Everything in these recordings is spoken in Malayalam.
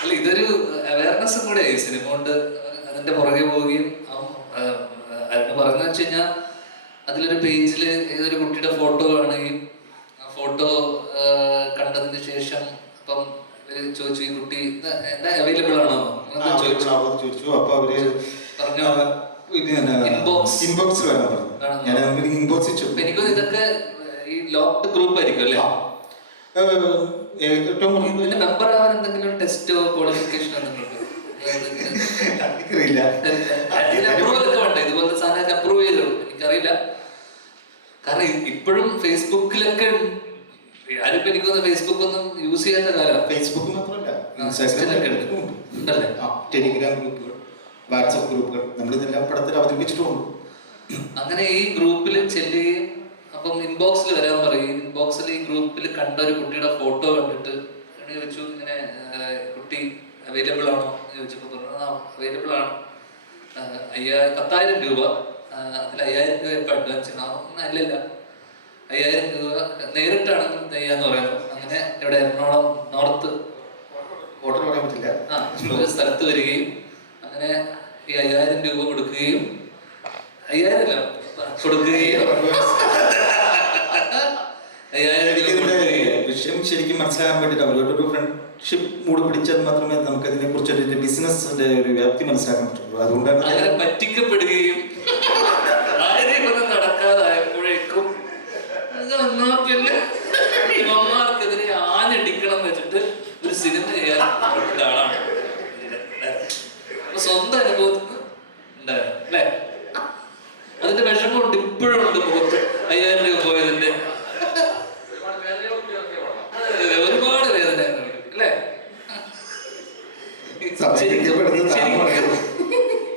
അല്ല ഇതൊരു അവയർനെസ് കൂടെ സിനിമ കൊണ്ട് അതിന്റെ പുറകെ പോവുകയും അതിന് പറയുന്നത് വെച്ച് കഴിഞ്ഞാൽ അതിലൊരു പേജിൽ ഏതൊരു കുട്ടിയുടെ ഫോട്ടോ കാണുകയും ആ ഫോട്ടോ കണ്ടതിന് ശേഷം ഇപ്പം ചോദിച്ചു ഈ കുട്ടി എന്താ അവൈലബിൾ ആണോ? ചോദിച്ചു. അപ്പൊ അവർ പറഞ്ഞു. ഇൻബോക്സ് വരാൻ ഞാൻ അവർ ഇൻബോക്സിൽ അപ്പൊ എനിക്കും ഇതൊക്കെ ഈ ലോക്ക്ഡ് ഗ്രൂപ്പ് ആയിരിക്കും അല്ലേ? ഏറ്റവും ഇതിന്റെ മെമ്പർ ആവാൻ എന്തെങ്കിലും ടെസ്റ്റോ ക്വാളിഫിക്കേഷനോ എന്തെങ്കിലും എനിക്കറിയില്ല? ഇതുപോലത്തെ അപ്രൂവ് ചെയ്തോ? കാരണം ഇപ്പോഴും ഫേസ്ബുക്കിലൊക്കെ ആരും ഫേസ്ബുക്ക് ഒന്നും യൂസ് ചെയ്യാത്ത കാലം. ഫേസ്ബുക്ക് മാത്രമല്ല ഇൻസ്റ്റാഗ്രാമിലൊക്കെ. ഉണ്ടല്ലേ? ടെലിഗ്രാം ഗ്രൂപ്പുകൾ വാട്സപ്പ് ഗ്രൂപ്പുകൾ നമ്മളിതെല്ലാം പടത്തിൽ അവതരിപ്പിച്ചിട്ടുണ്ട് അങ്ങനെ ഈ ഗ്രൂപ്പിൽ ചെല്ലുകയും അപ്പം ഇൻബോക്സിൽ വരാൻ പറയും. ഇൻബോക്സിൽ ഈ ഗ്രൂപ്പിൽ കണ്ട ഒരു കുട്ടിയുടെ ഫോട്ടോ കണ്ടിട്ട് ചോദിച്ചു ഇങ്ങനെ കുട്ടി അവൈലബിൾ ആണോ? എന്ന് ചോദിച്ചപ്പോൾ പറഞ്ഞു അവൈലബിൾ ആണ്. അയ്യാ പത്തായിരം രൂപ. അതിൽ അയ്യായിരം രൂപ ഇപ്പം അഡ്വാൻസ് ചെയ്യണം അല്ലല്ല. അയ്യായിരം രൂപ നേരിട്ടാണ് നെയ്യാന്ന് പറയുന്നത്. അങ്ങനെ ഇവിടെ എറണാകുളം നോർത്ത് ഓർഡർ പറയാൻ പറ്റില്ല. ആ ഒരു സ്ഥലത്ത് വരികയും അങ്ങനെ ഈ അയ്യായിരം രൂപ കൊടുക്കുകയും അയ്യായിരം അല്ല കൊടുക്കുകയും എനിക്കിതിന്റെ വിഷയം ശരിക്കും മനസ്സിലാക്കാൻ വേണ്ടിയിട്ട് അവരോടൊരു ഫ്രണ്ട്ഷിപ്പ് മൂഡ് പിടിച്ചാൽ മാത്രമേ നമുക്ക് അതിനെ കുറിച്ച് ഒരു ബിസിനസിന്റെ ഒരു വ്യാപ്തി മനസ്സിലാക്കാൻ പറ്റുള്ളൂ. അതുകൊണ്ടാണ് പറ്റിക്കപ്പെടുകയും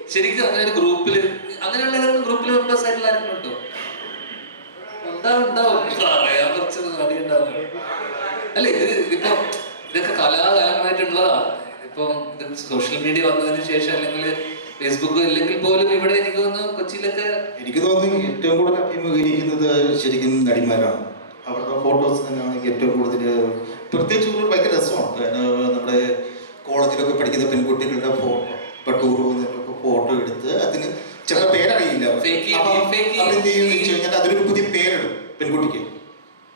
ശരിക്കും- അങ്ങനെ ഒരു ഗ്രൂപ്പിൽ അങ്ങനെയുള്ള ഗ്രൂപ്പിൽ മെമ്പേഴ്സ് ആയിട്ടുള്ള ആരെങ്കിലും ഉണ്ടോ? ഉണ്ടാവും ഉണ്ടാവും. പറയാൻ കുറച്ച് മടിയുണ്ടാവും അല്ല ഇത് ഇതിപ്പോ ഇതൊക്കെ കലാകാലമായിട്ടുള്ളതാ ഇപ്പം ഇത് സോഷ്യൽ മീഡിയ വന്നതിന് ശേഷം അല്ലെങ്കിൽ ഫേസ്ബുക്ക് ഇല്ലെങ്കിൽ പോലും ഇവിടെ എനിക്ക് തോന്നുന്നു കൊച്ചിയിലൊക്കെ എനിക്ക് തോന്നുന്നു ഏറ്റവും കൂടുതൽ അഭിമുഖീകരിക്കുന്നത് ശരിക്കും നടിമാരാണ്. അവരുടെ ഫോട്ടോസ് തന്നെയാണ് ഏറ്റവും കൂടുതൽ പ്രത്യേകിച്ച് ഭയങ്കര രസമാണ്. നമ്മുടെ കോളേജിലൊക്കെ പഠിക്കുന്ന പെൺകുട്ടികളുടെ ഫോട്ടോ ഇപ്പൊ ടൂർ പോകുന്നതിലൊക്കെ ഫോട്ടോ എടുത്ത് അതിന് ചില പേരറിയില്ല. അതൊരു ചെയ്യും, അപ്പൊ fake അവരെന്ത് ചെയ്യുമെന്ന് വെച്ച് കഴിഞ്ഞാൽ അതിനൊരു പുതിയ പേരിടും പെൺകുട്ടിക്ക്.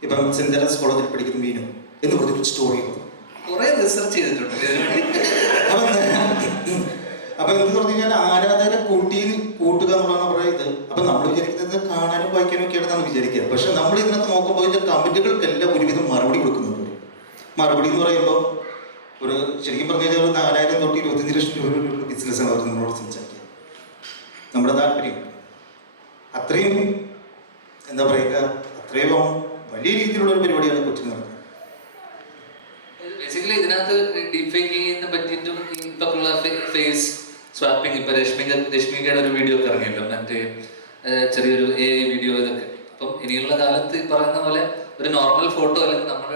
ഇപ്പം സെന്റ് തെരേസ് കോളേജിൽ പഠിക്കുന്ന മീനു എന്ന് പറഞ്ഞൊരു സ്റ്റോറി കുറെ റിസർച്ച് ചെയ്തിട്ടുണ്ട്. അപ്പൊ എന്ത്? പറഞ്ഞു കഴിഞ്ഞാൽ ആരാധകരെ കൂട്ടി കൂട്ടുക എന്നുള്ളതാണ് പറയുന്നത് അപ്പൊ നമ്മൾ വിചാരിക്കുന്നത് കാണാനും വായിക്കാനും ഒക്കെയാണെന്നാണ് വിചാരിക്കുക. പക്ഷെ നമ്മൾ ഇതിനകത്ത് നോക്കുമ്പോൾ ഇതിന്റെ കമന്റുകൾക്കെല്ലാം ഒരുവിധം മറുപടി കൊടുക്കുന്നുണ്ട്. മറുപടി എന്ന് പറയുമ്പോൾ ഒരു ശരിക്കും പറഞ്ഞു കഴിഞ്ഞാൽ നാലായിരം തൊട്ട് ഇരുപത്തഞ്ച് ലക്ഷം രൂപയുടെ ബിസിനസ്സാണ് അവർ നമ്മളോട് സംസാരിക്കുക. നമ്മുടെ താല്പര്യം. അത്രയും എന്താ പറയുക അത്രയും വലിയ രീതിയിലുള്ള ഒരു പരിപാടിയാണ് കൊച്ചി നടക്കുന്നത്. ബേസിക്കലി ഇതിനകത്ത് ഒരു വീഡിയോ ഇറങ്ങിയല്ലോ മറ്റേ ചെറിയൊരു എ വീഡിയോ ഇതൊക്കെ. അപ്പം ഇനിയുള്ള കാലത്ത് പറയുന്ന പോലെ ഒരു നോർമൽ ഫോട്ടോ അല്ലെങ്കിൽ നമ്മൾ